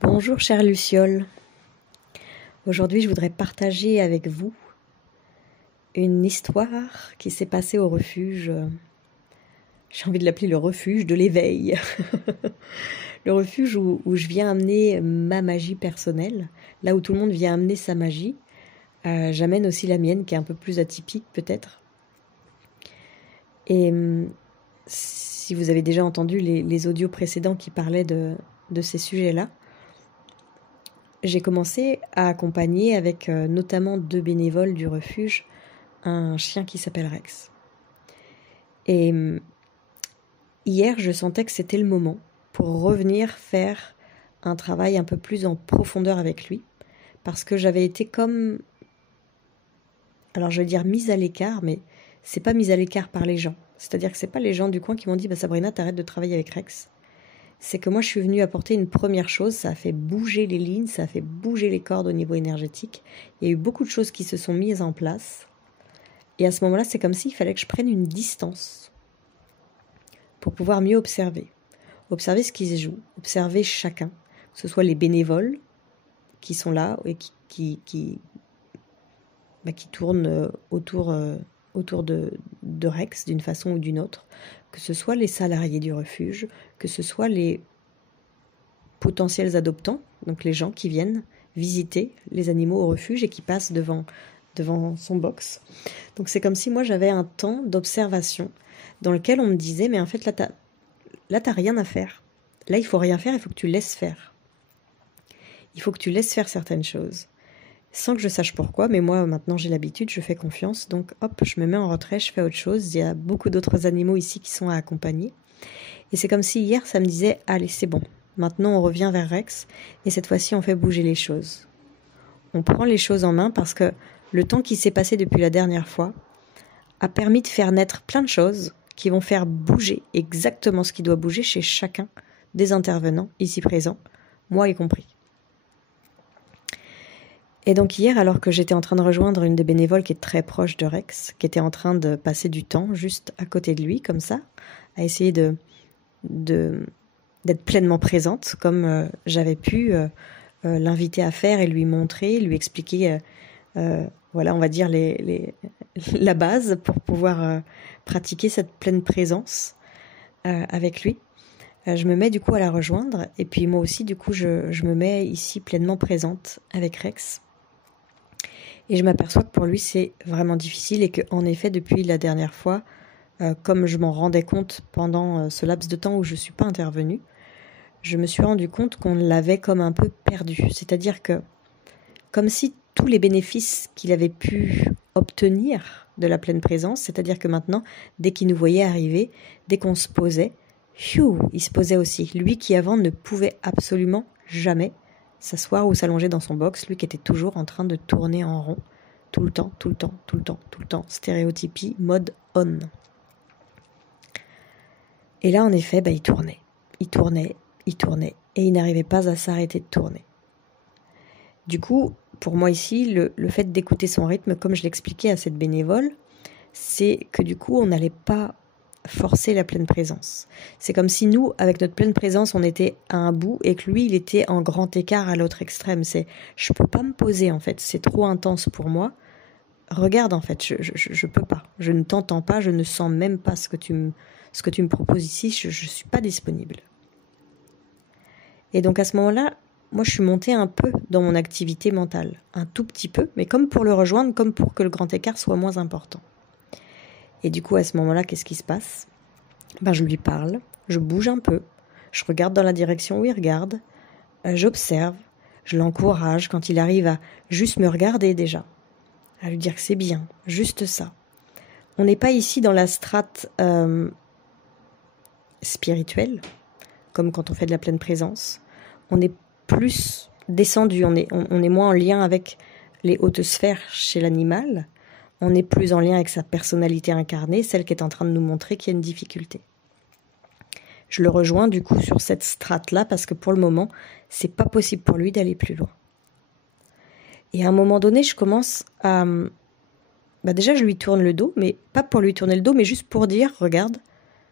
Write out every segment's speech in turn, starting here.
Bonjour chère Luciole, aujourd'hui je voudrais partager avec vous une histoire qui s'est passée au refuge, j'ai envie de l'appeler le refuge de l'éveil, le refuge où je viens amener ma magie personnelle, là où tout le monde vient amener sa magie, j'amène aussi la mienne qui est un peu plus atypique peut-être. Et si vous avez déjà entendu les audios précédents qui parlaient de ces sujets-là, j'ai commencé à accompagner avec notamment 2 bénévoles du refuge un chien qui s'appelle Rex. Et hier, je sentais que c'était le moment pour revenir faire un travail un peu plus en profondeur avec lui, parce que j'avais été comme, alors je vais dire mise à l'écart, mais c'est pas mise à l'écart par les gens. C'est-à-dire que c'est pas les gens du coin qui m'ont dit Sabrina, t'arrêtes de travailler avec Rex. C'est que moi je suis venue apporter une première chose, ça a fait bouger les lignes, ça a fait bouger les cordes au niveau énergétique. Il y a eu beaucoup de choses qui se sont mises en place. Et à ce moment-là, c'est comme s'il fallait que je prenne une distance pour pouvoir mieux observer. Observer ce qui se joue, observer chacun, que ce soit les bénévoles qui sont là et qui tournent autour de Rex d'une façon ou d'une autre, que ce soit les salariés du refuge, que ce soit les potentiels adoptants, donc les gens qui viennent visiter les animaux au refuge et qui passent devant son box. Donc c'est comme si moi j'avais un temps d'observation dans lequel on me disait mais en fait là t'as rien à faire. Là il faut rien faire, il faut que tu laisses faire. Il faut que tu laisses faire certaines choses. Sans que je sache pourquoi, mais moi maintenant j'ai l'habitude, je fais confiance, donc hop, je me mets en retrait, je fais autre chose. Il y a beaucoup d'autres animaux ici qui sont à accompagner. Et c'est comme si hier ça me disait allez c'est bon, maintenant on revient vers Rex et cette fois-ci on fait bouger les choses. On prend les choses en main parce que le temps qui s'est passé depuis la dernière fois a permis de faire naître plein de choses qui vont faire bouger exactement ce qui doit bouger chez chacun des intervenants ici présents, moi y compris. Et donc hier, alors que j'étais en train de rejoindre une des bénévoles qui est très proche de Rex, qui était en train de passer du temps juste à côté de lui, comme ça, à essayer d'être pleinement présente, comme j'avais pu l'inviter à faire et lui montrer, lui expliquer voilà, on va dire la base pour pouvoir pratiquer cette pleine présence avec lui. Je me mets du coup à la rejoindre et puis moi aussi du coup je me mets ici pleinement présente avec Rex. Et je m'aperçois que pour lui c'est vraiment difficile et qu'en effet depuis la dernière fois, comme je m'en rendais compte pendant ce laps de temps où je ne suis pas intervenue, je me suis rendu compte qu'on l'avait comme un peu perdu. C'est-à-dire que comme si tous les bénéfices qu'il avait pu obtenir de la pleine présence, c'est-à-dire que maintenant, dès qu'il nous voyait arriver, dès qu'on se posait, il se posait aussi. Lui qui avant ne pouvait absolument jamais s'asseoir ou s'allonger dans son box, lui qui était toujours en train de tourner en rond, tout le temps, stéréotypie, mode on. Et là, en effet, il tournait, et il n'arrivait pas à s'arrêter de tourner. Du coup, pour moi ici, le fait d'écouter son rythme, comme je l'expliquais à cette bénévole, c'est que du coup, on n'allait pas forcer la pleine présence. C'est comme si nous, avec notre pleine présence, on était à un bout et que lui, il était en grand écart à l'autre extrême. C'est, je peux pas me poser en fait, c'est trop intense pour moi. Regarde en fait, je peux pas, je ne t'entends pas, je ne sens même pas ce que tu me proposes ici, je suis pas disponible. Et donc à ce moment-là, moi je suis montée un peu dans mon activité mentale, un tout petit peu, mais comme pour le rejoindre, comme pour que le grand écart soit moins important. Et du coup à ce moment-là, qu'est-ce qui se passe ? Je lui parle, je bouge un peu, je regarde dans la direction où il regarde, j'observe, je l'encourage quand il arrive à juste me regarder déjà, à lui dire que c'est bien, juste ça. On n'est pas ici dans la strate spirituelle, comme quand on fait de la pleine présence. On est plus descendu, on est moins en lien avec les hautes sphères chez l'animal, on est plus en lien avec sa personnalité incarnée, celle qui est en train de nous montrer qu'il y a une difficulté. Je le rejoins du coup sur cette strate-là parce que pour le moment, c'est pas possible pour lui d'aller plus loin. Et à un moment donné, je commence à... déjà, je lui tourne le dos, mais pas pour lui tourner le dos, mais juste pour dire, regarde,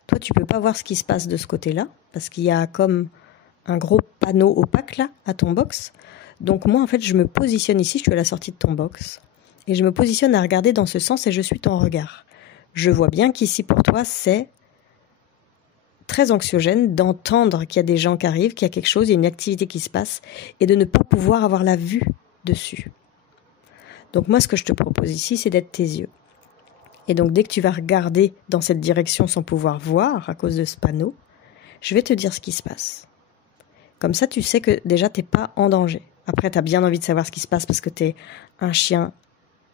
toi, tu peux pas voir ce qui se passe de ce côté-là, parce qu'il y a comme un gros panneau opaque là, à ton box. Donc moi, en fait, je me positionne ici, je suis à la sortie de ton box, et je me positionne à regarder dans ce sens et je suis ton regard. Je vois bien qu'ici, pour toi, c'est très anxiogène d'entendre qu'il y a des gens qui arrivent, qu'il y a quelque chose, il y a une activité qui se passe, et de ne pas pouvoir avoir la vue dessus. Donc moi, ce que je te propose ici, c'est d'être tes yeux. Et donc, dès que tu vas regarder dans cette direction sans pouvoir voir, à cause de ce panneau, je vais te dire ce qui se passe. Comme ça, tu sais que déjà, tu n'es pas en danger. Après, tu as bien envie de savoir ce qui se passe parce que tu es un chien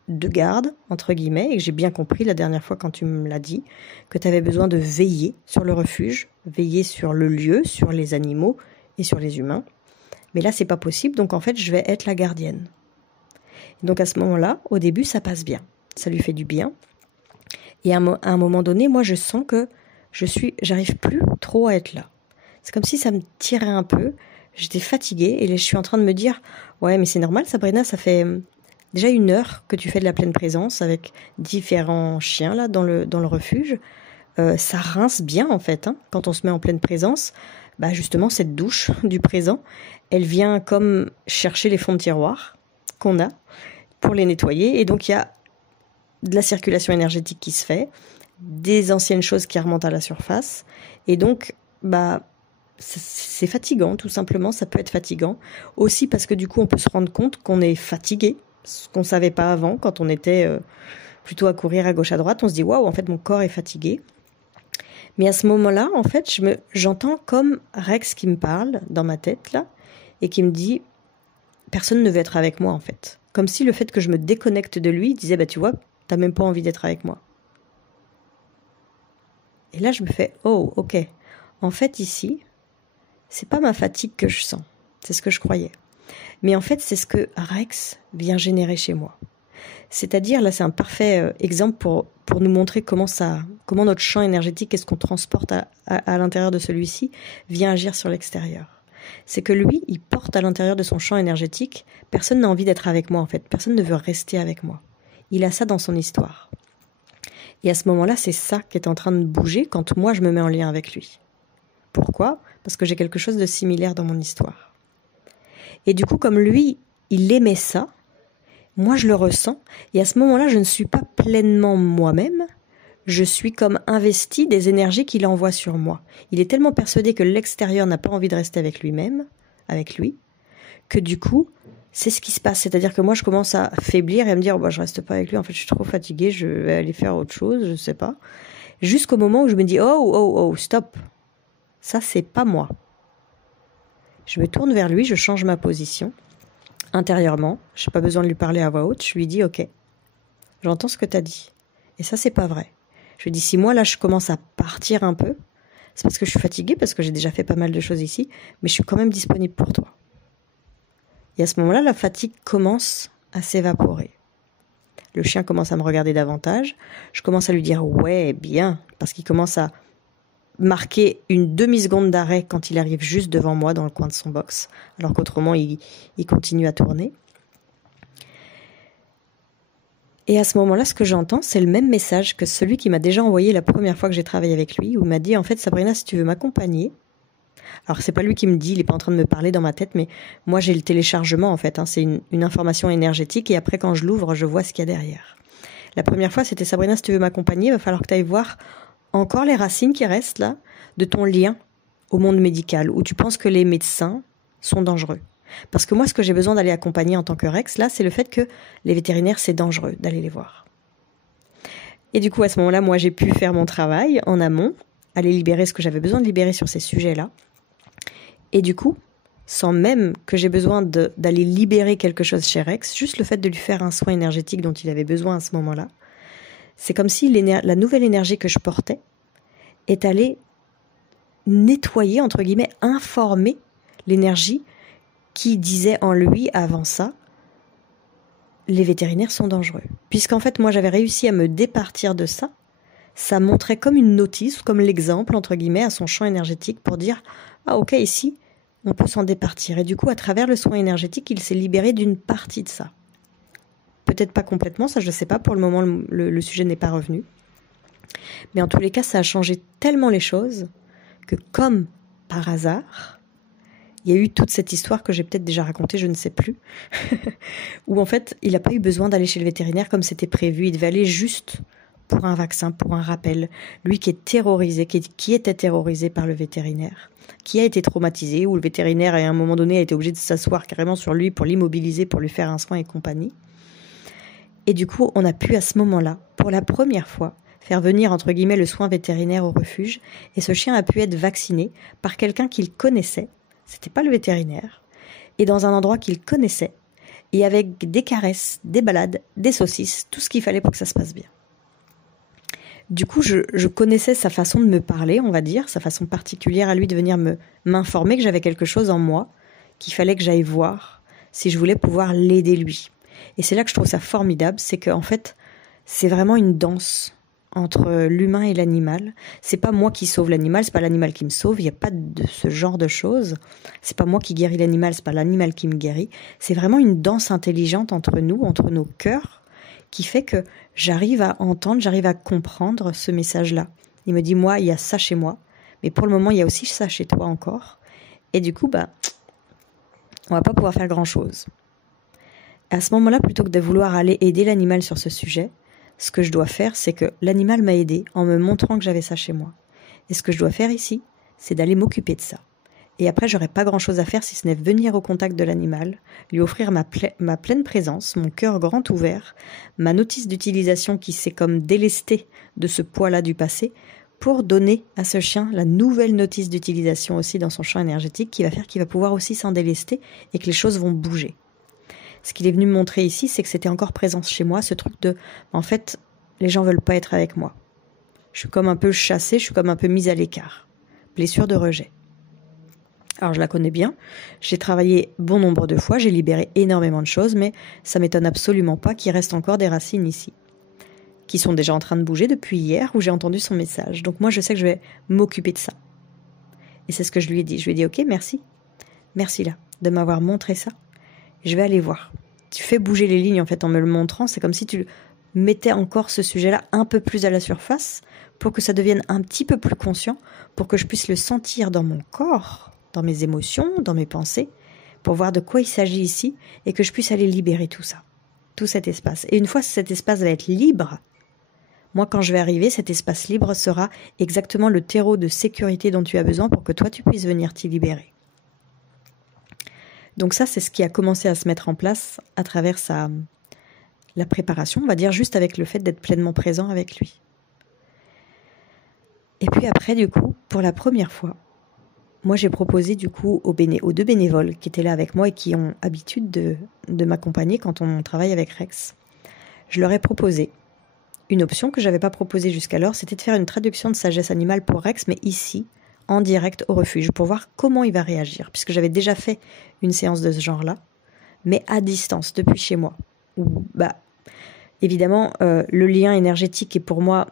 de garde, entre guillemets, et que j'ai bien compris la dernière fois quand tu me l'as dit, que tu avais besoin de veiller sur le refuge, veiller sur le lieu, sur les animaux et sur les humains. Mais là, c'est pas possible, donc en fait, je vais être la gardienne. Et donc à ce moment-là, au début, ça passe bien. Ça lui fait du bien. Et à un moment donné, moi, je sens que j'arrive plus trop à être là. C'est comme si ça me tirait un peu. J'étais fatiguée et je suis en train de me dire « Ouais, mais c'est normal, Sabrina, ça fait déjà 1 heure que tu fais de la pleine présence avec différents chiens là dans le refuge. Ça rince bien, en fait, hein, quand on se met en pleine présence. Bah, justement, cette douche du présent, elle vient comme chercher les fonds de tiroir qu'on a pour les nettoyer. Et donc, il y a de la circulation énergétique qui se fait, des anciennes choses qui remontent à la surface. Et donc, bah, c'est fatigant, tout simplement. Ça peut être fatigant. Aussi parce que du coup, on peut se rendre compte qu'on est fatigué, ce qu'on ne savait pas avant, quand on était plutôt à courir à gauche à droite. On se dit, waouh, en fait, mon corps est fatigué. Mais à ce moment-là, en fait, j'entends comme Rex qui me parle dans ma tête, là, et qui me dit, personne ne veut être avec moi, en fait. Comme si le fait que je me déconnecte de lui disait, bah, tu vois, t'as même pas envie d'être avec moi. Et là, je me fais, oh, ok. En fait, ici, c'est pas ma fatigue que je sens. C'est ce que je croyais. Mais en fait, c'est ce que Rex vient générer chez moi. C'est-à-dire, là, c'est un parfait exemple pour nous montrer comment notre champ énergétique et ce qu'on transporte à l'intérieur de celui-ci vient agir sur l'extérieur. C'est que lui, il porte à l'intérieur de son champ énergétique, personne n'a envie d'être avec moi, en fait. Personne ne veut rester avec moi. Il a ça dans son histoire. Et à ce moment-là, c'est ça qui est en train de bouger quand moi, je me mets en lien avec lui. Pourquoi ? Parce que j'ai quelque chose de similaire dans mon histoire. Et du coup, comme lui, il aimait ça, moi, je le ressens. Et à ce moment-là, je ne suis pas pleinement moi-même. Je suis comme investie des énergies qu'il envoie sur moi. Il est tellement persuadé que l'extérieur n'a pas envie de rester avec lui-même, avec lui, que du coup, c'est ce qui se passe. C'est-à-dire que moi, je commence à faiblir et à me dire, oh, bah, je reste pas avec lui. En fait, je suis trop fatiguée. Je vais aller faire autre chose. Je sais pas. Jusqu'au moment où je me dis, oh, stop. Ça, c'est pas moi. Je me tourne vers lui. Je change ma position intérieurement. Je n'ai pas besoin de lui parler à voix haute. Je lui dis, ok, j'entends ce que tu as dit. Et ça, c'est pas vrai. Je lui dis, si moi, là, je commence à partir un peu, c'est parce que je suis fatiguée, parce que j'ai déjà fait pas mal de choses ici, mais je suis quand même disponible pour toi. Et à ce moment-là, la fatigue commence à s'évaporer. Le chien commence à me regarder davantage. Je commence à lui dire « ouais, bien », parce qu'il commence à marquer une demi-seconde d'arrêt quand il arrive juste devant moi dans le coin de son box, alors qu'autrement, il continue à tourner. Et à ce moment-là, ce que j'entends, c'est le même message que celui qui m'a déjà envoyé la première fois que j'ai travaillé avec lui, où il m'a dit « en fait, Sabrina, si tu veux m'accompagner », alors c'est pas lui qui me dit, il est pas en train de me parler dans ma tête, mais moi j'ai le téléchargement en fait, hein, c'est une information énergétique et après quand je l'ouvre, je vois ce qu'il y a derrière. La première fois c'était Sabrina, si tu veux m'accompagner, il va falloir que tu ailles voir encore les racines qui restent là de ton lien au monde médical, où tu penses que les médecins sont dangereux. Parce que moi ce que j'ai besoin d'aller accompagner en tant que Rex là, c'est le fait que les vétérinaires c'est dangereux d'aller les voir. Et du coup à ce moment-là, moi j'ai pu faire mon travail en amont, aller libérer ce que j'avais besoin de libérer sur ces sujets-là. Et du coup, sans même que j'ai besoin d'aller libérer quelque chose chez Rex, juste le fait de lui faire un soin énergétique dont il avait besoin à ce moment-là, c'est comme si la nouvelle énergie que je portais est allée nettoyer, entre guillemets, informer l'énergie qui disait en lui avant ça, les vétérinaires sont dangereux. Puisqu'en fait, moi, j'avais réussi à me départir de ça, ça montrait comme une notice, comme l'exemple, entre guillemets, à son champ énergétique pour dire « ah ok, ici, on peut s'en départir ». Et du coup, à travers le soin énergétique, il s'est libéré d'une partie de ça. Peut-être pas complètement, ça je ne sais pas, pour le moment le sujet n'est pas revenu. Mais en tous les cas, ça a changé tellement les choses que comme par hasard, Il y a eu toute cette histoire que j'ai peut-être déjà racontée, je ne sais plus, où en fait, il n'a pas eu besoin d'aller chez le vétérinaire comme c'était prévu. Il devait aller juste pour un vaccin, pour un rappel. Lui qui est terrorisé, qui était terrorisé par le vétérinaire, qui a été traumatisé, où le vétérinaire, à un moment donné, a été obligé de s'asseoir carrément sur lui pour l'immobiliser, pour lui faire un soin et compagnie. Et du coup, on a pu à ce moment-là, pour la première fois, faire venir, entre guillemets, le soin vétérinaire au refuge. Et ce chien a pu être vacciné par quelqu'un qu'il connaissait. C'était pas le vétérinaire. Et dans un endroit qu'il connaissait. Et avec des caresses, des balades, des saucisses, tout ce qu'il fallait pour que ça se passe bien. Du coup, je connaissais sa façon de me parler, on va dire, sa façon particulière à lui de venir m'informer que j'avais quelque chose en moi, qu'il fallait que j'aille voir si je voulais pouvoir l'aider lui. Et c'est là que je trouve ça formidable, c'est qu'en fait, c'est vraiment une danse entre l'humain et l'animal. C'est pas moi qui sauve l'animal, c'est pas l'animal qui me sauve, il n'y a pas de ce genre de choses. C'est pas moi qui guéris l'animal, c'est pas l'animal qui me guérit. C'est vraiment une danse intelligente entre nous, entre nos cœurs, qui fait que j'arrive à entendre, j'arrive à comprendre ce message-là. Il me dit, moi, il y a ça chez moi, mais pour le moment, il y a aussi ça chez toi encore. Et du coup, on va pas pouvoir faire grand-chose. À ce moment-là, plutôt que de vouloir aller aider l'animal sur ce sujet, ce que je dois faire, c'est que l'animal m'a aidé en me montrant que j'avais ça chez moi. Et ce que je dois faire ici, c'est d'aller m'occuper de ça. Et après, j'aurai pas grand-chose à faire si ce n'est venir au contact de l'animal, lui offrir ma pleine présence, mon cœur grand ouvert, ma notice d'utilisation qui s'est comme délestée de ce poids-là du passé, pour donner à ce chien la nouvelle notice d'utilisation aussi dans son champ énergétique qui va faire qu'il va pouvoir aussi s'en délester et que les choses vont bouger. Ce qu'il est venu me montrer ici, c'est que c'était encore présent chez moi, ce truc de, en fait, les gens veulent pas être avec moi. Je suis comme un peu chassée, je suis comme un peu mise à l'écart. Blessure de rejet. Alors je la connais bien, j'ai travaillé bon nombre de fois, j'ai libéré énormément de choses, mais ça m'étonne absolument pas qu'il reste encore des racines ici, qui sont déjà en train de bouger depuis hier où j'ai entendu son message. Donc moi je sais que je vais m'occuper de ça. Et c'est ce que je lui ai dit. Je lui ai dit, ok, merci là, de m'avoir montré ça. Je vais aller voir. Tu fais bouger les lignes en fait en me le montrant, c'est comme si tu mettais encore ce sujet-là un peu plus à la surface pour que ça devienne un petit peu plus conscient, pour que je puisse le sentir dans mon corps, dans mes émotions, dans mes pensées, pour voir de quoi il s'agit ici et que je puisse aller libérer tout ça, tout cet espace. Et une fois que cet espace va être libre, moi quand je vais arriver, cet espace libre sera exactement le terreau de sécurité dont tu as besoin pour que toi tu puisses venir t'y libérer. Donc ça, c'est ce qui a commencé à se mettre en place à travers la préparation, on va dire, juste avec le fait d'être pleinement présent avec lui. Et puis après, du coup, pour la première fois, moi j'ai proposé du coup aux deux bénévoles qui étaient là avec moi et qui ont habitude de m'accompagner quand on travaille avec Rex, je leur ai proposé une option que je n'avais pas proposée jusqu'alors, c'était de faire une traduction de sagesse animale pour Rex, mais ici, en direct au refuge, pour voir comment il va réagir, puisque j'avais déjà fait une séance de ce genre-là, mais à distance, depuis chez moi. Où, évidemment, le lien énergétique est pour moi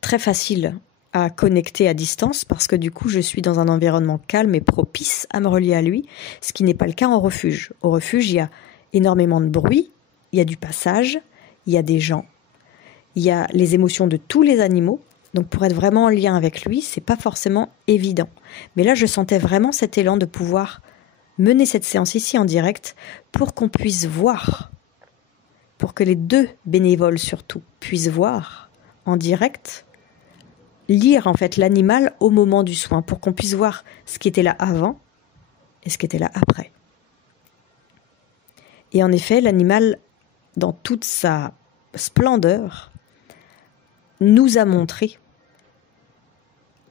très facile à connecter à distance, parce que du coup, je suis dans un environnement calme et propice à me relier à lui, ce qui n'est pas le cas en refuge. Au refuge, il y a énormément de bruit, il y a du passage, il y a des gens, il y a les émotions de tous les animaux. Donc pour être vraiment en lien avec lui, c'est pas forcément évident. Mais là, je sentais vraiment cet élan de pouvoir mener cette séance ici en direct pour qu'on puisse voir, pour que les deux bénévoles surtout puissent voir en direct, lire en fait l'animal au moment du soin, pour qu'on puisse voir ce qui était là avant et ce qui était là après. Et en effet, l'animal, dans toute sa splendeur, nous a montré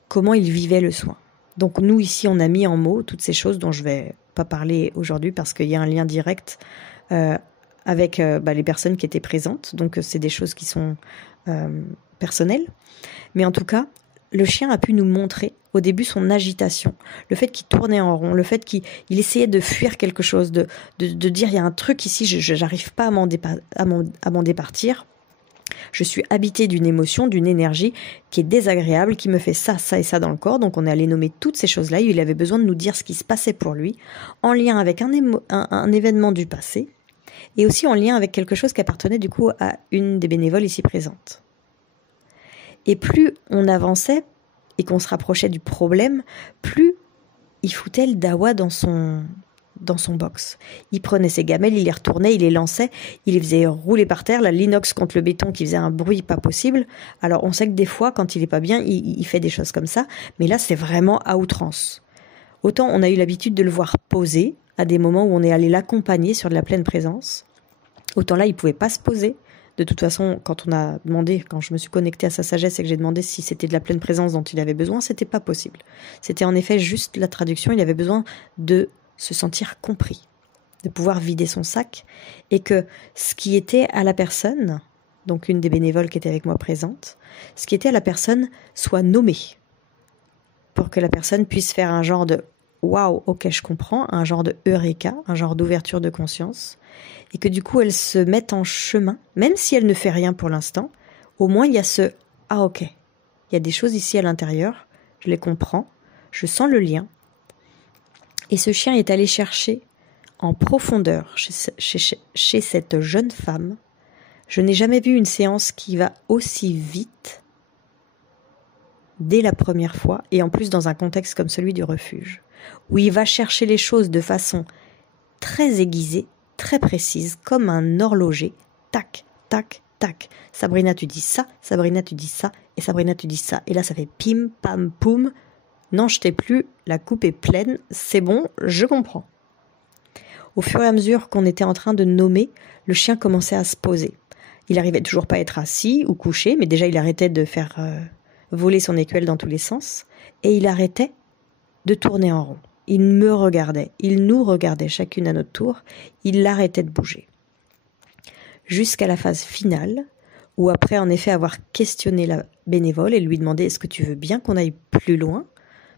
comment il vivait le soin. Donc nous, ici, on a mis en mots toutes ces choses dont je ne vais pas parler aujourd'hui parce qu'il y a un lien direct avec les personnes qui étaient présentes. Donc c'est des choses qui sont personnelles. Mais en tout cas, le chien a pu nous montrer au début son agitation, le fait qu'il tournait en rond, le fait qu'il essayait de fuir quelque chose, de dire il y a un truc ici, je n'arrive pas à m'en départir. Je suis habitée d'une émotion, d'une énergie qui est désagréable, qui me fait ça, ça et ça dans le corps. Donc on est allé nommer toutes ces choses-là. Il avait besoin de nous dire ce qui se passait pour lui, en lien avec un événement du passé, et aussi en lien avec quelque chose qui appartenait du coup à une des bénévoles ici présentes. Et plus on avançait et qu'on se rapprochait du problème, plus il foutait le dawa dans son box. Il prenait ses gamelles, il les retournait, il les lançait, il les faisait rouler par terre, l'inox contre le béton qui faisait un bruit pas possible. Alors on sait que des fois, quand il est pas bien, il fait des choses comme ça, mais là c'est vraiment à outrance. Autant on a eu l'habitude de le voir poser à des moments où on est allé l'accompagner sur de la pleine présence, autant là il pouvait pas se poser. De toute façon, quand je me suis connectée à sa sagesse et que j'ai demandé si c'était de la pleine présence dont il avait besoin, c'était pas possible. C'était en effet juste la traduction, il avait besoin de se sentir compris, de pouvoir vider son sac, et que ce qui était à la personne, donc une des bénévoles qui était avec moi présente, ce qui était à la personne soit nommé, pour que la personne puisse faire un genre de « waouh, ok, je comprends », un genre de « eureka », un genre d'ouverture de conscience, et que du coup elle se mette en chemin, même si elle ne fait rien pour l'instant, au moins il y a ce « ah ok, il y a des choses ici à l'intérieur, je les comprends, je sens le lien ». Et ce chien est allé chercher en profondeur chez cette jeune femme. Je n'ai jamais vu une séance qui va aussi vite dès la première fois, et en plus dans un contexte comme celui du refuge, où il va chercher les choses de façon très aiguisée, très précise, comme un horloger. Tac, tac, tac. Sabrina, tu dis ça, Sabrina, tu dis ça, et Sabrina, tu dis ça. Et là, ça fait pim, pam, poum. Non, je t'ai plus, la coupe est pleine, c'est bon, je comprends. Au fur et à mesure qu'on était en train de nommer, le chien commençait à se poser. Il arrivait toujours pas à être assis ou couché, mais déjà il arrêtait de faire voler son écuelle dans tous les sens, et il arrêtait de tourner en rond. Il me regardait, il nous regardait chacune à notre tour, il arrêtait de bouger. Jusqu'à la phase finale, où après en effet avoir questionné la bénévole et lui demander « est-ce que tu veux bien qu'on aille plus loin ?»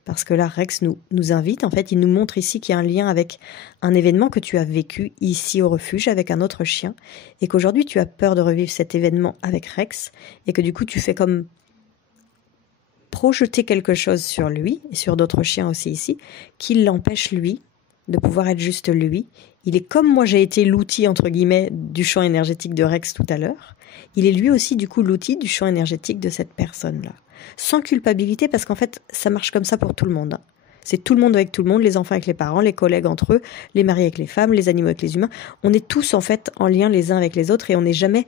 Parce que là, Rex nous invite, en fait, il nous montre ici qu'il y a un lien avec un événement que tu as vécu ici au refuge avec un autre chien, et qu'aujourd'hui tu as peur de revivre cet événement avec Rex, et que du coup tu fais comme projeter quelque chose sur lui, et sur d'autres chiens aussi ici, qui l'empêche lui de pouvoir être juste lui. Il est comme moi j'ai été l'outil, entre guillemets, du champ énergétique de Rex tout à l'heure, il est lui aussi du coup l'outil du champ énergétique de cette personne-là. Sans culpabilité, parce qu'en fait, ça marche comme ça pour tout le monde. C'est tout le monde avec tout le monde, les enfants avec les parents, les collègues entre eux, les maris avec les femmes, les animaux avec les humains. On est tous en fait en lien les uns avec les autres et on n'est jamais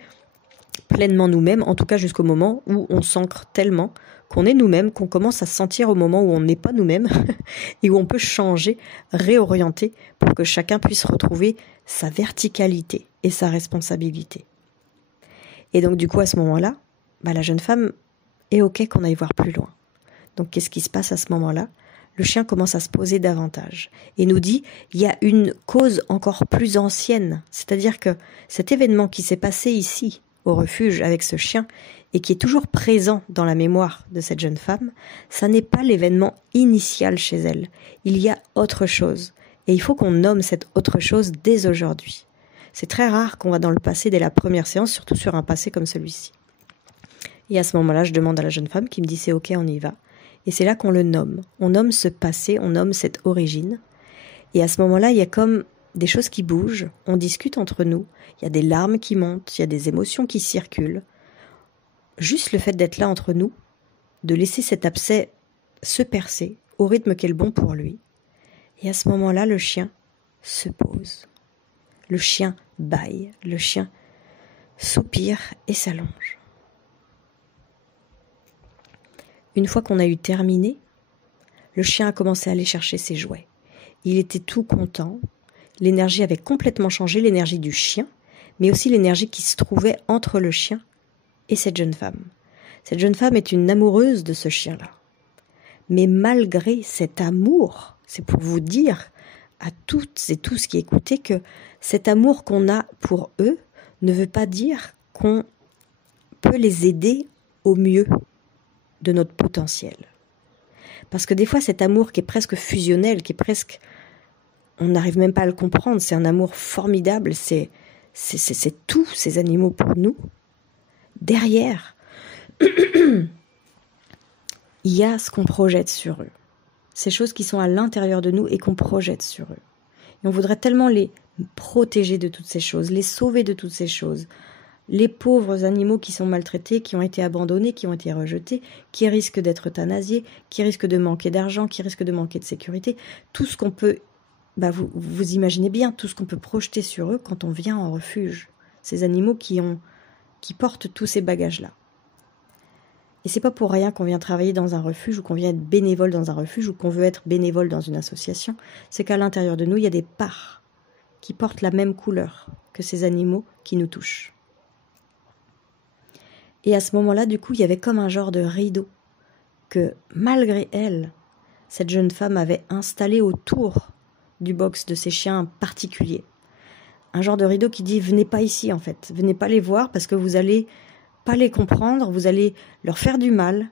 pleinement nous-mêmes, en tout cas jusqu'au moment où on s'ancre tellement qu'on est nous-mêmes, qu'on commence à se sentir au moment où on n'est pas nous-mêmes et où on peut changer, réorienter pour que chacun puisse retrouver sa verticalité et sa responsabilité. Et donc du coup à ce moment-là, la jeune femme est ok qu'on aille voir plus loin. Donc qu'est-ce qui se passe à ce moment-là ? Le chien commence à se poser davantage et nous dit il y a une cause encore plus ancienne, c'est-à-dire que cet événement qui s'est passé ici au refuge avec ce chien et qui est toujours présent dans la mémoire de cette jeune femme, ça n'est pas l'événement initial chez elle. Il y a autre chose et il faut qu'on nomme cette autre chose dès aujourd'hui. C'est très rare qu'on va dans le passé dès la première séance, surtout sur un passé comme celui-ci. Et à ce moment-là, je demande à la jeune femme qui me dit « c'est ok, on y va ». Et c'est là qu'on le nomme. On nomme ce passé, on nomme cette origine. Et à ce moment-là, il y a comme des choses qui bougent, on discute entre nous, il y a des larmes qui montent, il y a des émotions qui circulent. Juste le fait d'être là entre nous, de laisser cet abcès se percer au rythme qui est le bon pour lui. Et à ce moment-là, le chien se pose. Le chien bâille, le chien soupire et s'allonge. Une fois qu'on a eu terminé, le chien a commencé à aller chercher ses jouets. Il était tout content. L'énergie avait complètement changé, l'énergie du chien, mais aussi l'énergie qui se trouvait entre le chien et cette jeune femme. Cette jeune femme est une amoureuse de ce chien-là. Mais malgré cet amour, c'est pour vous dire à toutes et tous qui écoutez que cet amour qu'on a pour eux ne veut pas dire qu'on peut les aider au mieux de notre potentiel. Parce que des fois, cet amour qui est presque fusionnel, qui est presque... on n'arrive même pas à le comprendre, c'est un amour formidable, c'est tous ces animaux pour nous. Derrière, il y a ce qu'on projette sur eux. Ces choses qui sont à l'intérieur de nous et qu'on projette sur eux. Et on voudrait tellement les protéger de toutes ces choses, les sauver de toutes ces choses, les pauvres animaux qui sont maltraités, qui ont été abandonnés, qui ont été rejetés, qui risquent d'être euthanasiés, qui risquent de manquer d'argent, qui risquent de manquer de sécurité, tout ce qu'on peut, vous imaginez bien, tout ce qu'on peut projeter sur eux quand on vient en refuge. Ces animaux qui portent tous ces bagages-là. Et c'est pas pour rien qu'on vient travailler dans un refuge ou qu'on vient être bénévole dans un refuge ou qu'on veut être bénévole dans une association. C'est qu'à l'intérieur de nous, il y a des parts qui portent la même couleur que ces animaux qui nous touchent. Et à ce moment-là, du coup, il y avait comme un genre de rideau que, malgré elle, cette jeune femme avait installé autour du box de ces chiens particuliers. Un genre de rideau qui dit « venez pas ici, en fait. Venez pas les voir parce que vous allez pas les comprendre, vous allez leur faire du mal,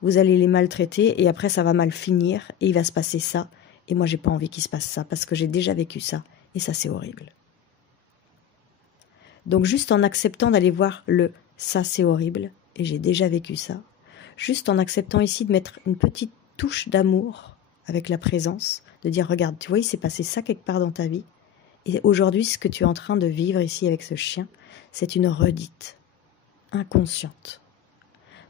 vous allez les maltraiter et après ça va mal finir et il va se passer ça. Et moi, j'ai pas envie qu'il se passe ça parce que j'ai déjà vécu ça et ça, c'est horrible. » Donc juste en acceptant d'aller voir le « ça, c'est horrible et j'ai déjà vécu ça », juste en acceptant ici de mettre une petite touche d'amour avec la présence, de dire « regarde, tu vois, il s'est passé ça quelque part dans ta vie et aujourd'hui, ce que tu es en train de vivre ici avec ce chien, c'est une redite inconsciente. »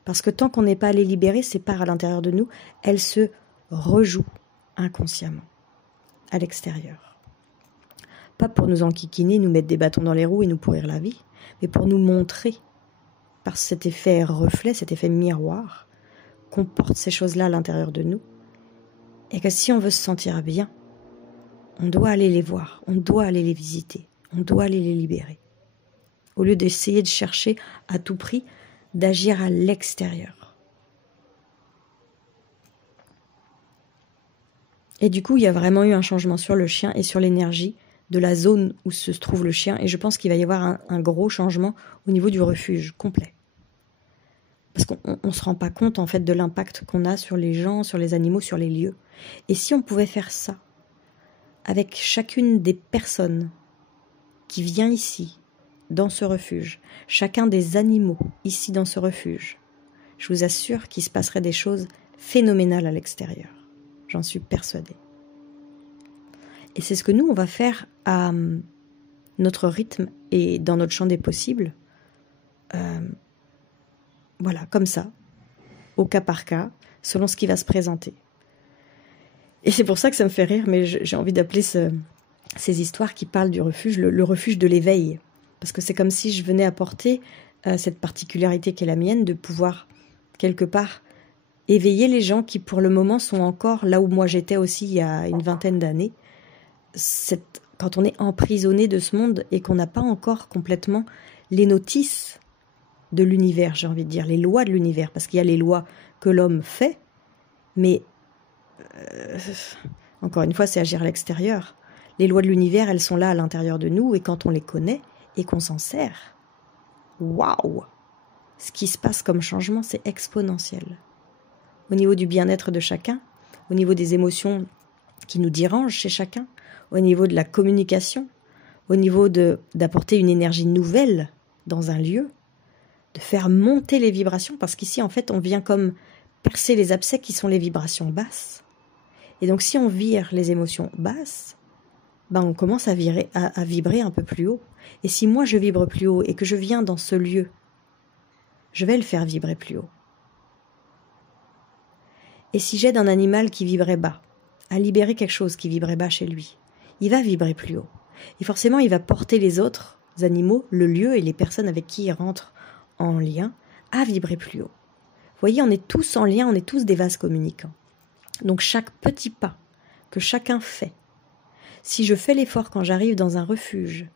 Parce que tant qu'on n'est pas allé libérer ces parts à l'intérieur de nous, elles se rejouent inconsciemment à l'extérieur. Pas pour nous enquiquiner, nous mettre des bâtons dans les roues et nous pourrir la vie, mais pour nous montrer, par cet effet reflet, cet effet miroir, qu'on porte ces choses-là à l'intérieur de nous, et que si on veut se sentir bien, on doit aller les voir, on doit aller les visiter, on doit aller les libérer. Au lieu d'essayer de chercher à tout prix d'agir à l'extérieur. Et du coup, il y a vraiment eu un changement sur le chien et sur l'énergie de la zone où se trouve le chien. Et je pense qu'il va y avoir un gros changement au niveau du refuge complet. Parce qu'on ne se rend pas compte en fait de l'impact qu'on a sur les gens, sur les animaux, sur les lieux. Et si on pouvait faire ça avec chacune des personnes qui vient ici, dans ce refuge, chacun des animaux ici dans ce refuge, je vous assure qu'il se passerait des choses phénoménales à l'extérieur. J'en suis persuadée. Et c'est ce que nous, on va faire à notre rythme et dans notre champ des possibles. Voilà, comme ça, au cas par cas, selon ce qui va se présenter. Et c'est pour ça que ça me fait rire, mais j'ai envie d'appeler ces histoires qui parlent du refuge, le refuge de l'éveil. Parce que c'est comme si je venais apporter cette particularité qui est la mienne, de pouvoir, quelque part, éveiller les gens qui, pour le moment, sont encore là où moi j'étais aussi il y a une vingtaine d'années. Quand on est emprisonné de ce monde et qu'on n'a pas encore complètement les notices de l'univers, j'ai envie de dire, les lois de l'univers. Parce qu'il y a les lois que l'homme fait, mais, encore une fois, c'est agir à l'extérieur. Les lois de l'univers, elles sont là à l'intérieur de nous, et quand on les connaît, et qu'on s'en sert, waouh! Ce qui se passe comme changement, c'est exponentiel. Au niveau du bien-être de chacun, au niveau des émotions qui nous dérangent chez chacun, au niveau de la communication, au niveau d'apporter une énergie nouvelle dans un lieu, de faire monter les vibrations, parce qu'ici, en fait, on vient comme percer les abcès qui sont les vibrations basses. Et donc, si on vire les émotions basses, on commence à vibrer un peu plus haut. Et si moi je vibre plus haut et que je viens dans ce lieu, je vais le faire vibrer plus haut. Et si j'aide un animal qui vibrait bas, à libérer quelque chose qui vibrait bas chez lui, il va vibrer plus haut. Et forcément, il va porter les autres animaux, le lieu et les personnes avec qui il rentre en lien, à vibrer plus haut. Vous voyez, on est tous en lien, on est tous des vases communicants. Donc chaque petit pas que chacun fait, si je fais l'effort quand j'arrive dans un refuge,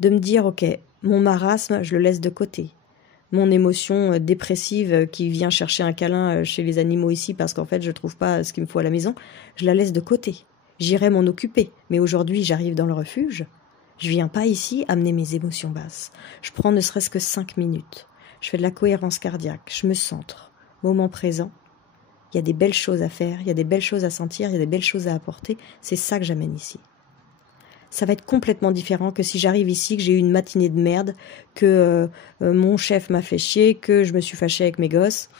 de me dire, ok, mon marasme, je le laisse de côté. Mon émotion dépressive qui vient chercher un câlin chez les animaux ici parce qu'en fait, je ne trouve pas ce qu'il me faut à la maison, je la laisse de côté. J'irai m'en occuper. Mais aujourd'hui, j'arrive dans le refuge. Je viens pas ici amener mes émotions basses. Je prends ne serait-ce que 5 minutes. Je fais de la cohérence cardiaque. Je me centre. Moment présent. Il y a des belles choses à faire. Il y a des belles choses à sentir. Il y a des belles choses à apporter. C'est ça que j'amène ici. Ça va être complètement différent que si j'arrive ici, que j'ai eu une matinée de merde, que mon chef m'a fait chier, que je me suis fâchée avec mes gosses,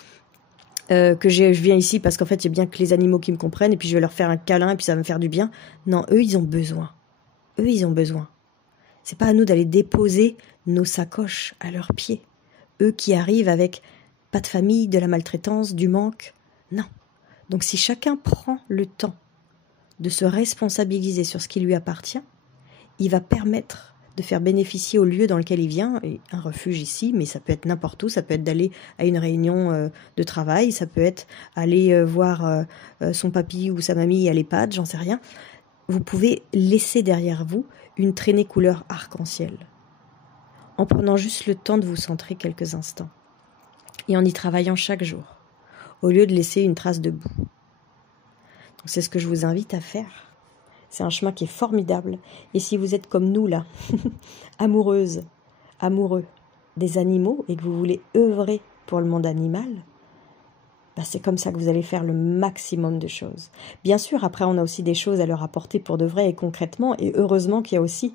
que je viens ici parce qu'en fait, il y a bien que les animaux qui me comprennent et puis je vais leur faire un câlin et puis ça va me faire du bien. Non, eux, ils ont besoin. Eux, ils ont besoin. C'est pas à nous d'aller déposer nos sacoches à leurs pieds. Eux qui arrivent avec pas de famille, de la maltraitance, du manque. Non. Donc si chacun prend le temps de se responsabiliser sur ce qui lui appartient, il va permettre de faire bénéficier au lieu dans lequel il vient, et un refuge ici, mais ça peut être n'importe où, ça peut être d'aller à une réunion de travail, ça peut être aller voir son papy ou sa mamie à l'EHPAD, j'en sais rien. Vous pouvez laisser derrière vous une traînée couleur arc-en-ciel, en prenant juste le temps de vous centrer quelques instants, et en y travaillant chaque jour, au lieu de laisser une trace de boue. Donc c'est ce que je vous invite à faire. C'est un chemin qui est formidable. Et si vous êtes comme nous, là, amoureuses, amoureux des animaux, et que vous voulez œuvrer pour le monde animal, bah c'est comme ça que vous allez faire le maximum de choses. Bien sûr, après, on a aussi des choses à leur apporter pour de vrai et concrètement, et heureusement qu'il y a aussi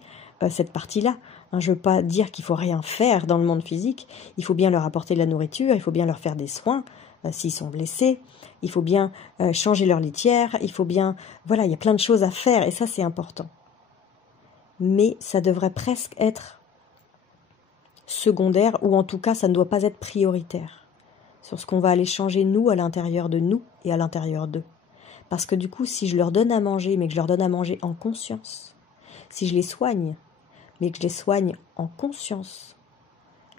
cette partie-là. Je ne veux pas dire qu'il faut rien faire dans le monde physique. Il faut bien leur apporter de la nourriture, il faut bien leur faire des soins, s'ils sont blessés. Il faut bien changer leur litière, il faut bien... Voilà, il y a plein de choses à faire, et ça, c'est important. Mais ça devrait presque être secondaire, ou en tout cas, ça ne doit pas être prioritaire, sur ce qu'on va aller changer, nous, à l'intérieur de nous, et à l'intérieur d'eux. Parce que du coup, si je leur donne à manger, mais que je leur donne à manger en conscience, si je les soigne, mais que je les soigne en conscience,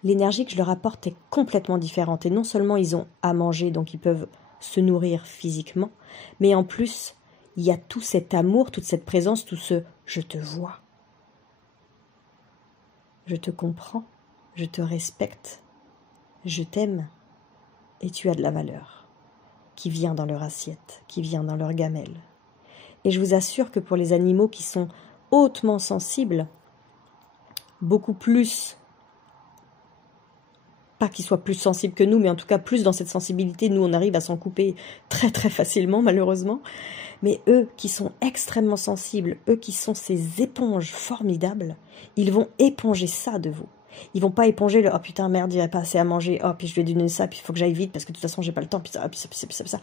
l'énergie que je leur apporte est complètement différente. Et non seulement ils ont à manger, donc ils peuvent se nourrir physiquement, mais en plus, il y a tout cet amour, toute cette présence, tout ce « je te vois », « je te comprends »,« je te respecte »,« je t'aime » et tu as de la valeur qui vient dans leur assiette, qui vient dans leur gamelle. Et je vous assure que pour les animaux qui sont hautement sensibles, beaucoup plus, pas qu'ils soient plus sensibles que nous, mais en tout cas plus dans cette sensibilité, nous on arrive à s'en couper très très facilement malheureusement, mais eux qui sont extrêmement sensibles, eux qui sont ces éponges formidables, ils vont éponger ça de vous. Ils vont pas éponger le « oh putain merde, il n'y a pas assez à manger, oh puis je vais lui donner ça, puis il faut que j'aille vite parce que de toute façon j'ai pas le temps, puis ça, puis ça, puis ça, puis ça, puis ça. »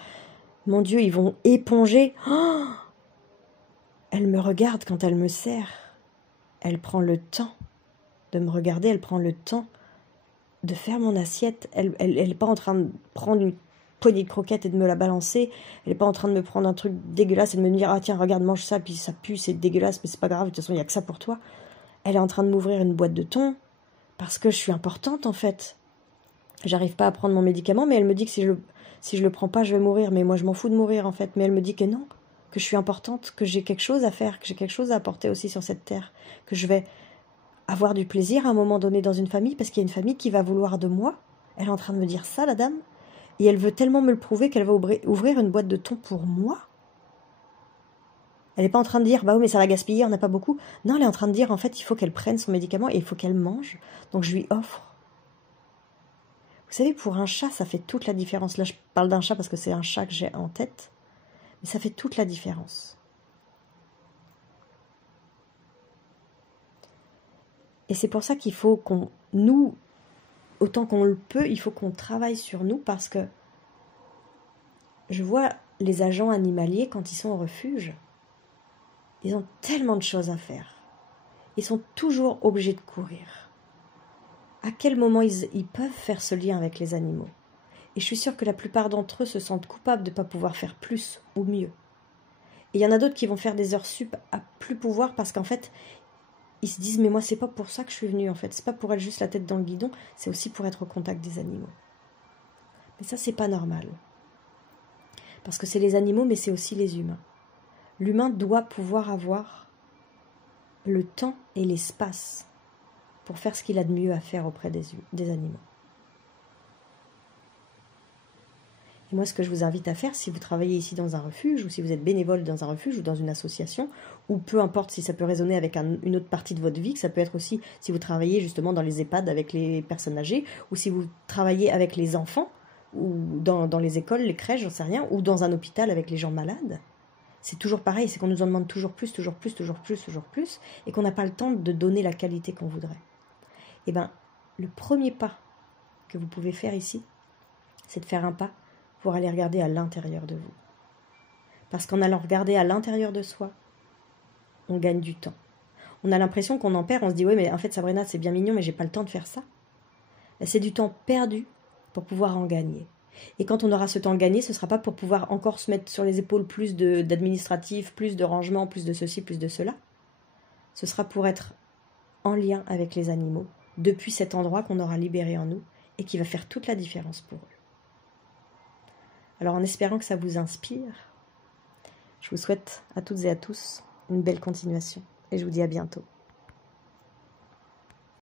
Mon Dieu, ils vont éponger. Oh, elle me regarde quand elle me sert. Elle prend le temps de me regarder, elle prend le temps de faire mon assiette. Elle n'est pas en train de prendre une poignée de croquettes et de me la balancer. Elle n'est pas en train de me prendre un truc dégueulasse et de me dire « ah tiens, regarde, mange ça, puis ça pue, c'est dégueulasse, mais c'est pas grave, de toute façon, il n'y a que ça pour toi. » Elle est en train de m'ouvrir une boîte de thon parce que je suis importante, en fait. J'arrive pas à prendre mon médicament, mais elle me dit que si je le prends pas, je vais mourir. Mais moi, je m'en fous de mourir, en fait. Mais elle me dit que non, que je suis importante, que j'ai quelque chose à faire, que j'ai quelque chose à apporter aussi sur cette terre, que je vais avoir du plaisir à un moment donné dans une famille, parce qu'il y a une famille qui va vouloir de moi. Elle est en train de me dire ça, la dame. Et elle veut tellement me le prouver qu'elle va ouvrir une boîte de thon pour moi. Elle n'est pas en train de dire « bah oui, mais ça va gaspiller, on n'a pas beaucoup ». Non, elle est en train de dire « en fait, il faut qu'elle prenne son médicament et il faut qu'elle mange. Donc je lui offre ». Vous savez, pour un chat, ça fait toute la différence. Là, je parle d'un chat parce que c'est un chat que j'ai en tête. Mais ça fait toute la différence. Et c'est pour ça qu'il faut nous, autant qu'on le peut, il faut qu'on travaille sur nous parce que je vois les agents animaliers quand ils sont au refuge. Ils ont tellement de choses à faire. Ils sont toujours obligés de courir. À quel moment ils peuvent faire ce lien avec les animaux? Et je suis sûre que la plupart d'entre eux se sentent coupables de ne pas pouvoir faire plus ou mieux. Et il y en a d'autres qui vont faire des heures sup à plus pouvoir parce qu'en fait, ils se disent « mais moi, c'est pas pour ça que je suis venue, en fait. C'est pas pour être juste la tête dans le guidon, c'est aussi pour être au contact des animaux. » Mais ça, c'est pas normal. Parce que c'est les animaux, mais c'est aussi les humains. L'humain doit pouvoir avoir le temps et l'espace pour faire ce qu'il a de mieux à faire auprès des animaux. Et moi, ce que je vous invite à faire, si vous travaillez ici dans un refuge, ou si vous êtes bénévole dans un refuge, ou dans une association, ou peu importe si ça peut résonner avec une autre partie de votre vie, que ça peut être aussi si vous travaillez justement dans les EHPAD avec les personnes âgées, ou si vous travaillez avec les enfants, ou dans les écoles, les crèches, j'en sais rien, ou dans un hôpital avec les gens malades. C'est toujours pareil, c'est qu'on nous en demande toujours plus, toujours plus, toujours plus, toujours plus, et qu'on n'a pas le temps de donner la qualité qu'on voudrait. Eh bien, le premier pas que vous pouvez faire ici, c'est de faire un pas pour aller regarder à l'intérieur de vous. Parce qu'en allant regarder à l'intérieur de soi, on gagne du temps. on a l'impression qu'on en perd, on se dit, ouais, mais en fait, Sabrina, c'est bien mignon, mais j'ai pas le temps de faire ça. C'est du temps perdu pour pouvoir en gagner. Et quand on aura ce temps gagné, ce ne sera pas pour pouvoir encore se mettre sur les épaules plus d'administratif, plus de rangement, plus de ceci, plus de cela. Ce sera pour être en lien avec les animaux, depuis cet endroit qu'on aura libéré en nous et qui va faire toute la différence pour eux. Alors en espérant que ça vous inspire, je vous souhaite à toutes et à tous une belle continuation et je vous dis à bientôt.